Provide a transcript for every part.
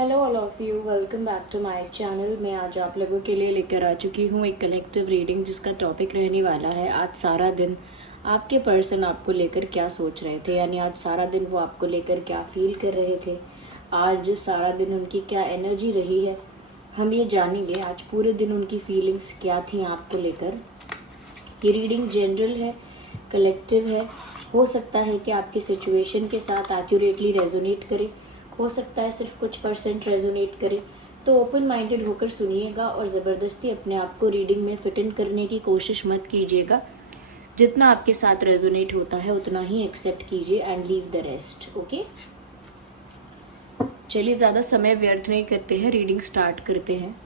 Hello all of you, welcome back to my channel. मैं आज आप लोगों के लिए लेकर आ चुकी हूँ एक कलेक्टिव रीडिंग जिसका टॉपिक रहने वाला है आज सारा दिन आपके पर्सन आपको लेकर क्या सोच रहे थे, यानी आज सारा दिन वो आपको लेकर क्या फील कर रहे थे, आज सारा दिन उनकी क्या एनर्जी रही है, हम ये जानेंगे। आज पूरे दिन उनकी फीलिंग्स क्या थी आपको लेकर। ये रीडिंग जनरल है, कलेक्टिव है। हो सकता है कि आपकी सिचुएशन के साथ एक्यूरेटली रेजोनेट करे, हो सकता है सिर्फ कुछ % रेजोनेट करे। तो ओपन माइंडेड होकर सुनिएगा और ज़बरदस्ती अपने आप को रीडिंग में फिट इन करने की कोशिश मत कीजिएगा। जितना आपके साथ रेजोनेट होता है उतना ही एक्सेप्ट कीजिए and leave the rest. Okay, चलिए ज़्यादा समय व्यर्थ नहीं करते हैं, रीडिंग स्टार्ट करते हैं।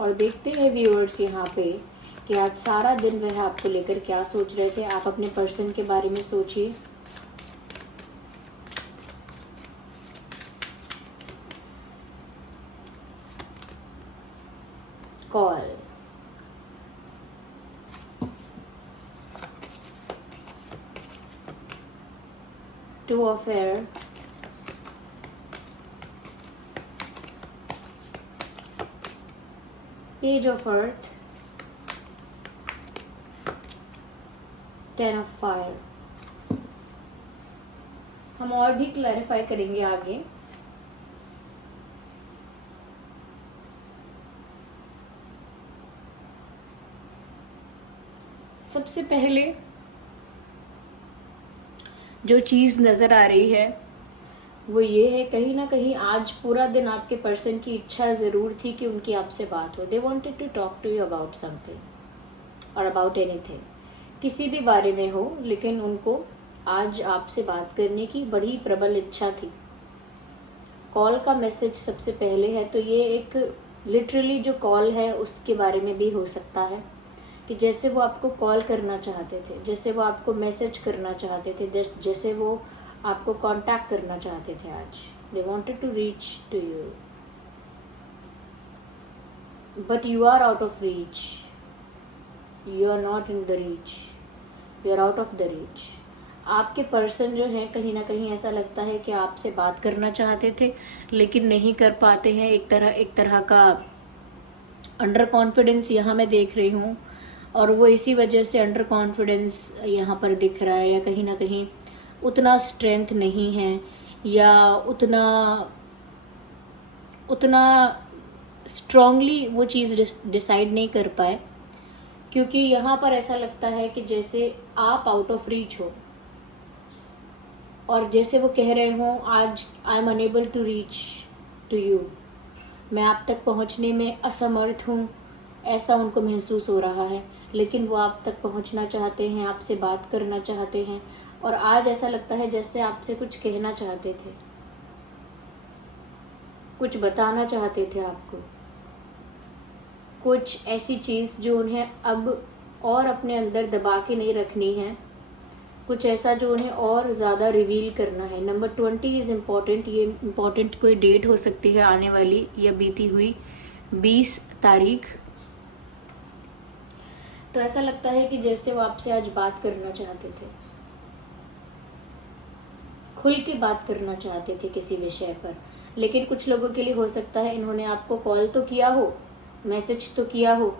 और देखते हैं व्यूअर्स यहाँ पे कि आज सारा दिन वह आपको लेकर क्या सोच रहे थे। आप अपने पर्सन के बारे में सोचिए। Call, two of air, page of earth, 10 of fire. हम और भी क्लैरिफाई करेंगे आगे। सबसे पहले जो चीज़ नज़र आ रही है वो ये है, कहीं ना कहीं आज पूरा दिन आपके पर्सन की इच्छा ज़रूर थी कि उनकी आपसे बात हो। They wanted to talk to you about something और अबाउट एनीथिंग, किसी भी बारे में हो, लेकिन उनको आज आपसे बात करने की बड़ी प्रबल इच्छा थी। कॉल का मैसेज सबसे पहले है, तो ये एक लिटरली जो कॉल है उसके बारे में भी हो सकता है कि जैसे वो आपको कॉल करना चाहते थे, जैसे वो आपको मैसेज करना चाहते थे, जैसे वो आपको कांटेक्ट करना चाहते थे। आज they wanted to reach to you but you are out of reach, you are not in the reach, you are out of the reach. आपके पर्सन जो हैं कहीं ना कहीं ऐसा लगता है कि आपसे बात करना चाहते थे लेकिन नहीं कर पाते हैं। एक तरह का अंडर कॉन्फिडेंस यहाँ मैं देख रही हूँ, और वो इसी वजह से अंडर कॉन्फिडेंस यहाँ पर दिख रहा है, या कहीं ना कहीं उतना स्ट्रेंथ नहीं है, या उतना स्ट्रांगली वो चीज़ डिसाइड नहीं कर पाए, क्योंकि यहाँ पर ऐसा लगता है कि जैसे आप आउट ऑफ रीच हो, और जैसे वो कह रहे हों आज I am unable to reach to you, मैं आप तक पहुँचने में असमर्थ हूँ, ऐसा उनको महसूस हो रहा है। लेकिन वो आप तक पहुँचना चाहते हैं, आपसे बात करना चाहते हैं, और आज ऐसा लगता है जैसे आपसे कुछ कहना चाहते थे, कुछ बताना चाहते थे आपको, कुछ ऐसी चीज़ जो उन्हें अब और अपने अंदर दबा के नहीं रखनी है, कुछ ऐसा जो उन्हें और ज़्यादा रिवील करना है। Number 20 is important. ये इम्पॉर्टेंट कोई डेट हो सकती है आने वाली या बीती हुई 20 तारीख। तो ऐसा लगता है कि जैसे वो आपसे आज बात करना चाहते थे, खुल के बात करना चाहते थे किसी विषय पर। लेकिन कुछ लोगों के लिए हो सकता है इन्होंने आपको कॉल तो किया हो, मैसेज तो किया हो,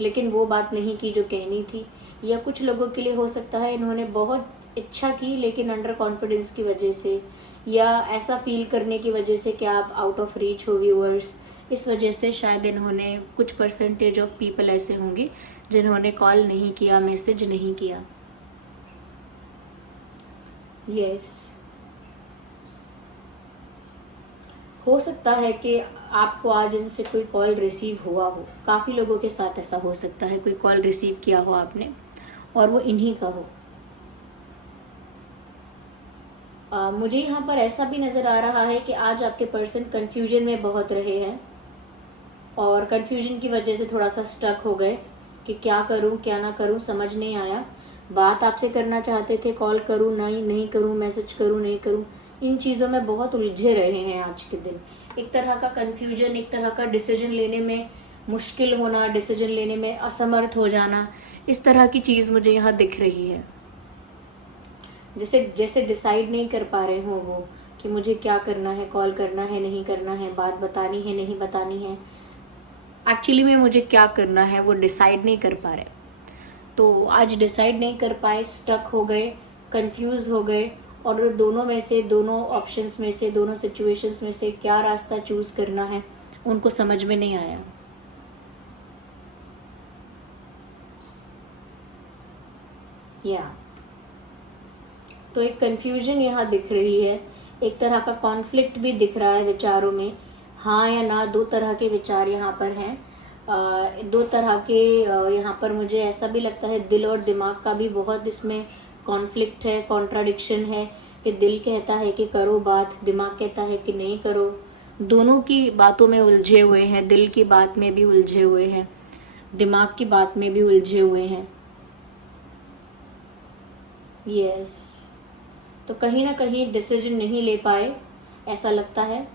लेकिन वो बात नहीं की जो कहनी थी। या कुछ लोगों के लिए हो सकता है इन्होंने बहुत इच्छा की लेकिन अंडर कॉन्फिडेंस की वजह से, या ऐसा फील करने की वजह से कि आप आउट ऑफ रीच हो व्यूअर्स, इस वजह से शायद इन्होंने, कुछ % ऑफ पीपल ऐसे होंगे जिन्होंने कॉल नहीं किया, मैसेज नहीं किया। यस, हो सकता है कि आपको आज इनसे कोई कॉल रिसीव हुआ हो। काफ़ी लोगों के साथ ऐसा हो सकता है, कोई कॉल रिसीव किया हो आपने और वो इन्हीं का हो। मुझे यहाँ पर ऐसा भी नज़र आ रहा है कि आज आपके पर्सन कन्फ्यूजन में बहुत रहे हैं, और कन्फ्यूजन की वजह से थोड़ा सा स्टक हो गए कि क्या करूँ क्या ना करूँ, समझ नहीं आया। बात आपसे करना चाहते थे, कॉल करूँ नहीं करूँ, मैसेज करूँ नहीं करूँ, इन चीज़ों में बहुत उलझे रहे हैं आज के दिन। एक तरह का कन्फ्यूजन, एक तरह का डिसीजन लेने में मुश्किल होना, डिसीजन लेने में असमर्थ हो जाना, इस तरह की चीज़ मुझे यहाँ दिख रही है। जैसे जैसे डिसाइड नहीं कर पा रहे हो वो कि मुझे क्या करना है, कॉल करना है नहीं करना है, बात बतानी है नहीं बतानी है, एक्चुअली में मुझे क्या करना है वो डिसाइड नहीं कर पा रहे। तो आज डिसाइड नहीं कर पाए, स्टक हो गए, कंफ्यूज हो गए, और दोनों में से, दोनों ऑप्शंस में से, दोनों सिचुएशंस में से क्या रास्ता चूज करना है उनको समझ में नहीं आया। तो एक कंफ्यूजन यहाँ दिख रही है, एक तरह का कॉन्फ्लिक्ट भी दिख रहा है विचारों में। हाँ या ना, दो तरह के विचार यहाँ पर हैं। दो तरह के यहाँ पर मुझे ऐसा भी लगता है दिल और दिमाग का भी बहुत इसमें कॉन्फ्लिक्ट है, कॉन्ट्राडिक्शन है कि दिल कहता है कि करो बात, दिमाग कहता है कि नहीं करो। दोनों की बातों में उलझे हुए हैं, दिल की बात में भी उलझे हुए हैं, दिमाग की बात में भी उलझे हुए हैं। यस, तो कहीं ना कहीं डिसीजन नहीं ले पाए ऐसा लगता है।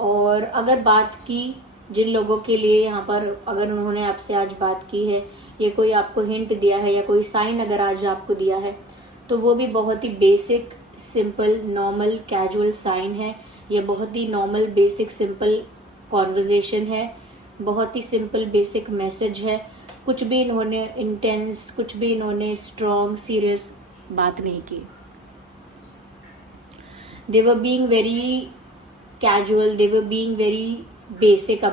और अगर बात की जिन लोगों के लिए यहाँ पर, अगर उन्होंने आपसे आज बात की है, ये कोई आपको हिंट दिया है या कोई साइन अगर आज आपको दिया है, तो वो भी बहुत ही basic, simple, normal, casual sign है। ये बहुत ही नॉर्मल, बेसिक, सिंपल कॉन्वर्जेशन है, बहुत ही सिंपल बेसिक मैसेज है। कुछ भी इन्होंने इंटेंस, कुछ भी इन्होंने स्ट्रॉन्ग सीरियस बात नहीं की। they were being very casual, they were being very basic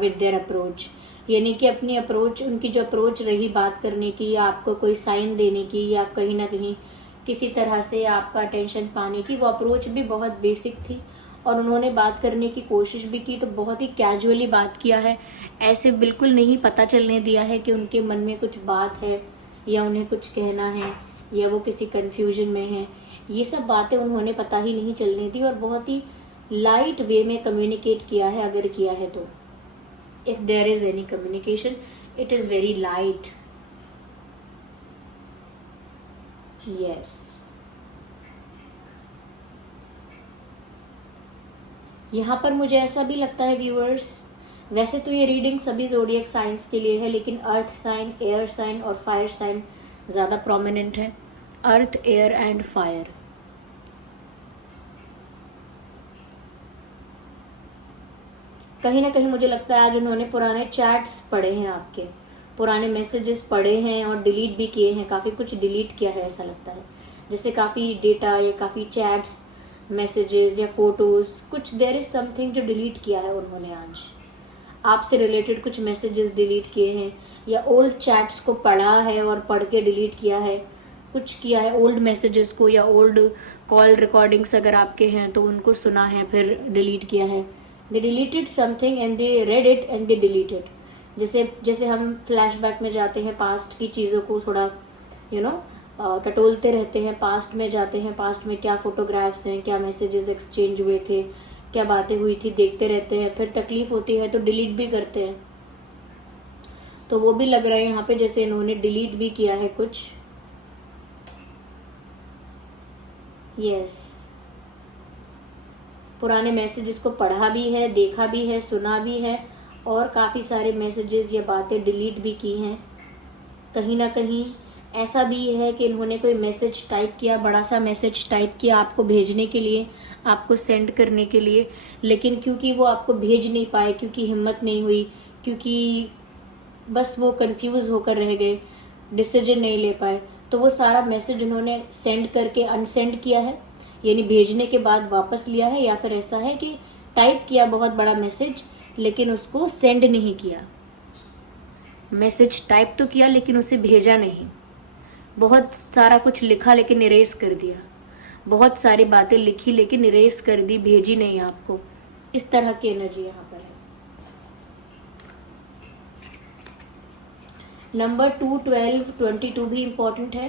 with their approach। यानी कि अपनी अप्रोच, उनकी जो अप्रोच रही बात करने की या आपको कोई साइन देने की या कहीं ना कहीं किसी तरह से आपका अटेंशन पाने की, वो अप्रोच भी बहुत बेसिक थी। और उन्होंने बात करने की कोशिश भी की तो बहुत ही कैजुअली बात किया है, ऐसे बिल्कुल नहीं पता चलने दिया है कि उनके मन में कुछ बात है या उन्हें कुछ कहना है या वो किसी कन्फ्यूजन में है। ये सब बातें उन्होंने पता ही नहीं चलने दी और बहुत ही लाइट वे में कम्युनिकेट किया है, अगर किया है तो। If there is any communication, it is very light. Yes, यहाँ पर मुझे ऐसा भी लगता है व्यूअर्स, वैसे तो ये रीडिंग सभी ज़ोडिएक साइंस के लिए है, लेकिन अर्थ साइन, एयर साइन और फायर साइन ज़्यादा प्रोमिनेंट है। अर्थ, एयर एंड फायर। कहीं ना कहीं मुझे लगता है आज उन्होंने पुराने चैट्स पढ़े हैं, आपके पुराने मैसेजेस पढ़े हैं और डिलीट भी किए हैं, काफ़ी कुछ डिलीट किया है ऐसा लगता है। जैसे काफ़ी डेटा या काफ़ी चैट्स, मैसेजेस या फोटोज़, कुछ देयर इज़ समथिंग जो डिलीट किया है उन्होंने आज। आपसे रिलेटेड कुछ मैसेजेस डिलीट किए हैं या ओल्ड चैट्स को पढ़ा है और पढ़ के डिलीट किया है, कुछ किया है ओल्ड मैसेजेस को, या ओल्ड कॉल रिकॉर्डिंग्स अगर आपके हैं तो उनको सुना है फिर डिलीट किया है। They deleted something and they read it and they deleted. जैसे हम फ्लैशबैक में जाते हैं, पास्ट की चीज़ों को थोड़ा टटोलते रहते हैं, पास्ट में जाते हैं, पास्ट में क्या फोटोग्राफ्स हैं, क्या मैसेजेस एक्सचेंज हुए थे, क्या बातें हुई थी, देखते रहते हैं, फिर तकलीफ होती है तो डिलीट भी करते हैं। तो वो भी लग रहा है यहाँ पे जैसे इन्होंने डिलीट भी किया है कुछ। यस, पुराने मैसेजेस को पढ़ा भी है, देखा भी है, सुना भी है और काफ़ी सारे मैसेजेस या बातें डिलीट भी की हैं। कहीं ना कहीं ऐसा भी है कि इन्होंने कोई मैसेज टाइप किया, बड़ा सा मैसेज टाइप किया आपको भेजने के लिए, आपको सेंड करने के लिए, लेकिन क्योंकि वो आपको भेज नहीं पाए, क्योंकि हिम्मत नहीं हुई, क्योंकि बस वो कंफ्यूज होकर रह गए, डिसीजन नहीं ले पाए, तो वो सारा मैसेज उन्होंने सेंड करके अनसेंड किया है, यानी भेजने के बाद वापस लिया है। या फिर ऐसा है कि टाइप किया बहुत बड़ा मैसेज लेकिन उसको सेंड नहीं किया। मैसेज टाइप तो किया लेकिन उसे भेजा नहीं। बहुत सारा कुछ लिखा लेकिन इरेज कर दिया। बहुत सारी बातें लिखी लेकिन इरेज कर दी, भेजी नहीं आपको। इस तरह की एनर्जी यहाँ पर है। नंबर 2, 12, 22 भी इम्पोर्टेंट है।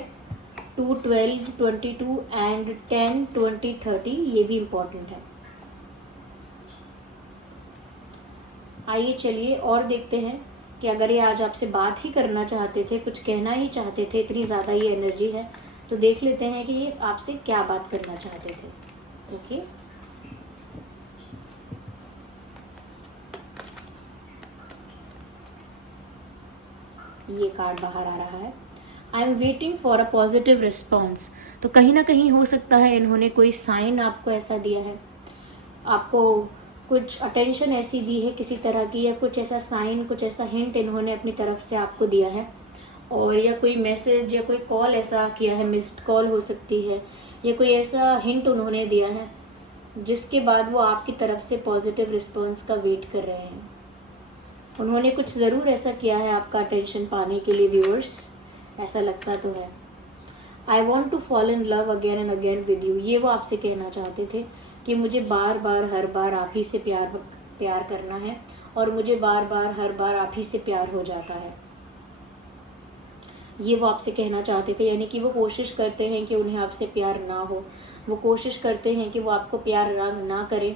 2, 12, 22 एंड 10, 20, 30 ये भी इम्पोर्टेंट है। आइए चलिए और देखते हैं कि अगर ये आज आपसे बात ही करना चाहते थे, कुछ कहना ही चाहते थे, इतनी ज़्यादा ये एनर्जी है, तो देख लेते हैं कि ये आपसे क्या बात करना चाहते थे। ओके, ये कार्ड बाहर आ रहा है। I am waiting for a positive response. तो कहीं ना कहीं हो सकता है इन्होंने कोई साइन आपको ऐसा दिया है, आपको कुछ अटेंशन ऐसी दी है किसी तरह की, या कुछ ऐसा साइन, कुछ ऐसा हिंट इन्होंने अपनी तरफ से आपको दिया है, और या कोई मैसेज या कोई कॉल ऐसा किया है, मिस्ड कॉल हो सकती है, या कोई ऐसा हिंट उन्होंने दिया है जिसके बाद वो आपकी तरफ से पॉजिटिव रिस्पॉन्स का वेट कर रहे हैं। उन्होंने कुछ ज़रूर ऐसा किया है आपका अटेंशन पाने के लिए व्यूअर्स, ऐसा लगता तो है। I want to fall in love again and again with you, ये वो आपसे कहना चाहते थे कि मुझे बार बार हर बार आप ही से प्यार करना है, और मुझे बार बार हर बार आप ही से प्यार हो जाता है, ये वो आपसे कहना चाहते थे। यानी कि वो कोशिश करते हैं कि उन्हें आपसे प्यार ना हो, वो कोशिश करते हैं कि वो आपको प्यार ना करें,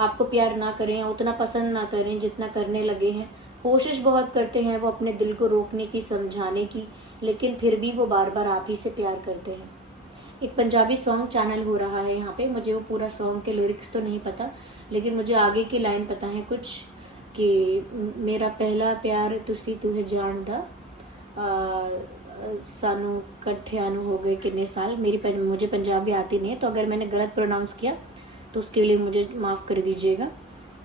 आपको प्यार ना करें, उतना पसंद ना करें जितना करने लगे हैं। कोशिश बहुत करते हैं वो अपने दिल को रोकने की, समझाने की, लेकिन फिर भी वो बार बार आप ही से प्यार करते हैं। एक पंजाबी सॉन्ग चैनल हो रहा है यहाँ पे, मुझे वो पूरा सॉन्ग के लिरिक्स तो नहीं पता, लेकिन मुझे आगे की लाइन पता है कुछ कि मेरा पहला प्यार तुसी तू है जानदा, सानू कट्ठियां नू हो गए कितने साल। मुझे पंजाबी आती नहीं है, तो अगर मैंने गलत प्रोनाउंस किया तो उसके लिए मुझे माफ़ कर दीजिएगा।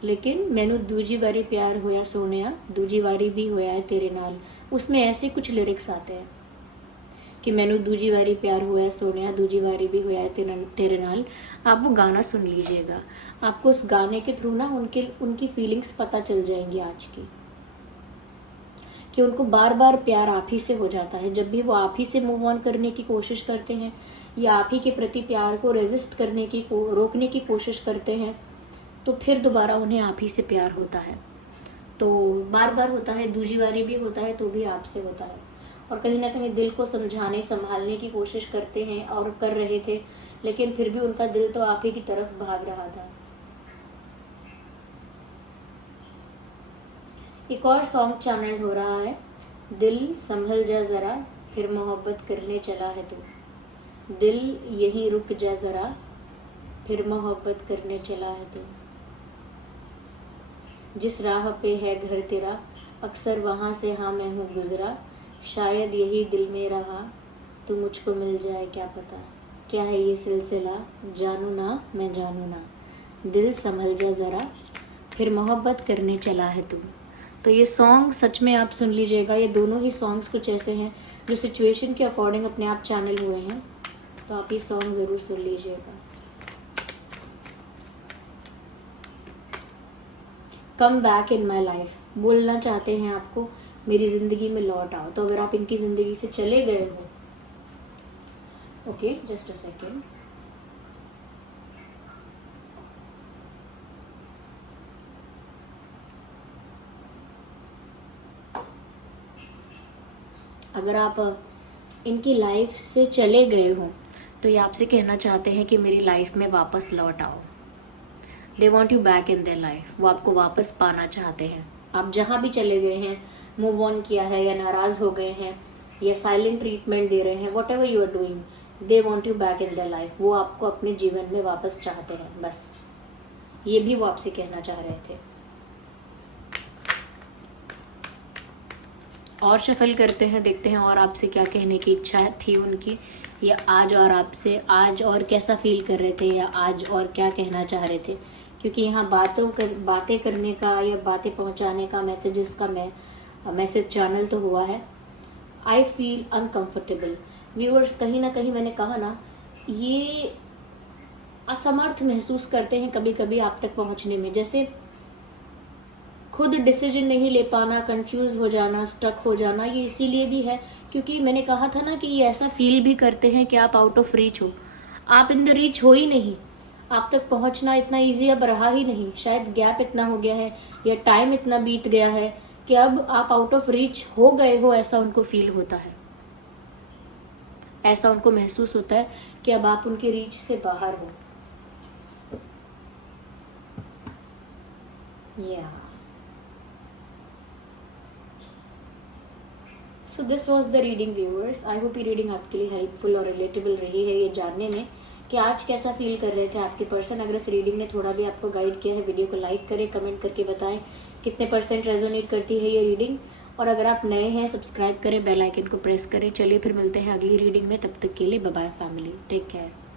लेकिन मैनू दूजी बारी प्यार होया सोनिया, दूजी बारी भी होया है तेरे नाल, उसमें ऐसे कुछ लिरिक्स आते हैं कि मैनू दूजी बारी प्यार हुआ है सोनिया, दूजी बारी भी होया है तेरे नाल। आप वो गाना सुन लीजिएगा, आपको उस गाने के थ्रू ना उनकी फीलिंग्स पता चल जाएंगी आज की, कि उनको बार बार प्यार आप ही से हो जाता है। जब भी वो आप ही से मूव ऑन करने की कोशिश करते हैं या आप ही के प्रति प्यार को रेजिस्ट करने की रोकने की कोशिश करते हैं, तो फिर दोबारा उन्हें आप ही से प्यार होता है। तो बार बार होता है, दूसरी बारी भी होता है, तो भी आपसे होता है। और कहीं ना कहीं दिल को समझाने संभालने की कोशिश करते हैं और कर रहे थे, लेकिन फिर भी उनका दिल तो आप ही की तरफ भाग रहा था। एक और सॉन्ग चैनल हो रहा है, दिल संभल जा ज़रा फिर मोहब्बत करने चला है तू, दिल यहीं रुक जा ज़रा फिर मोहब्बत करने चला है तू, जिस राह पे है घर तेरा अक्सर वहाँ से हाँ मैं हूँ गुजरा, शायद यही दिल में रहा तू मुझको मिल जाए क्या पता, क्या है ये सिलसिला जानू ना मैं जानू ना, दिल संभल जा ज़रा फिर मोहब्बत करने चला है तू। तो ये सॉन्ग सच में आप सुन लीजिएगा, ये दोनों ही सॉन्ग्स कुछ ऐसे हैं जो सिचुएशन के अकॉर्डिंग अपने आप चैनल हुए हैं, तो आप ये सॉन्ग ज़रूर सुन लीजिएगा। Come back in my life, बोलना चाहते हैं आपको मेरी ज़िंदगी में लौट आओ। तो अगर आप इनकी ज़िंदगी से चले गए हो, ओके जस्ट अ सेकेंड, अगर आप इनकी लाइफ से चले गए हो तो ये आपसे कहना चाहते हैं कि मेरी लाइफ में वापस लौट आओ। दे want you back in their life, वो आपको वापस पाना चाहते हैं। आप जहाँ भी चले गए हैं, मूव ऑन किया है या नाराज़ हो गए हैं या साइलेंट ट्रीटमेंट दे रहे हैं, whatever you are doing, they want you back in their life, वो आपको अपने जीवन में वापस चाहते हैं। बस ये भी वो आपसे कहना चाह रहे थे। और शफल करते हैं, देखते हैं और आपसे क्या कहने की इच्छा थी उनकी, या आज और आपसे आज और कैसा फील कर रहे थे, या आज और क्या कहना चाह रहे थे। क्योंकि यहाँ बातें करने का या बातें पहुँचाने का, मैसेजेस का मैसेज चैनल तो हुआ है। आई फील अनकम्फर्टेबल व्यूअर्स, कहीं ना कहीं मैंने कहा ना, ये असमर्थ महसूस करते हैं कभी कभी आप तक पहुँचने में, जैसे खुद डिसीजन नहीं ले पाना, कंफ्यूज हो जाना, स्टक हो जाना। ये इसीलिए भी है क्योंकि मैंने कहा था ना कि ये ऐसा फील भी करते हैं कि आप आउट ऑफ रीच हो, आप इन द रीच हो ही नहीं, आप तक पहुंचना इतना इजी अब रहा ही नहीं। शायद गैप इतना हो गया है या टाइम इतना बीत गया है कि अब आप आउट ऑफ रीच हो गए हो, ऐसा उनको फील होता है, ऐसा उनको महसूस होता है कि अब आप उनके रीच से बाहर हो। So this was the reading viewers. I hope ये रीडिंग आपके लिए हेल्पफुल और रिलेटेबल रही है, ये जानने में कि आज कैसा फील कर रहे थे आपके पर्सन। अगर इस रीडिंग ने थोड़ा भी आपको गाइड किया है, वीडियो को लाइक करें, कमेंट करके बताएं कितने % रेजोनेट करती है ये रीडिंग। और अगर आप नए हैं सब्सक्राइब करें, बेल आइकन को प्रेस करें। चलिए फिर मिलते हैं अगली रीडिंग में, तब तक के लिए bye bye family, take care.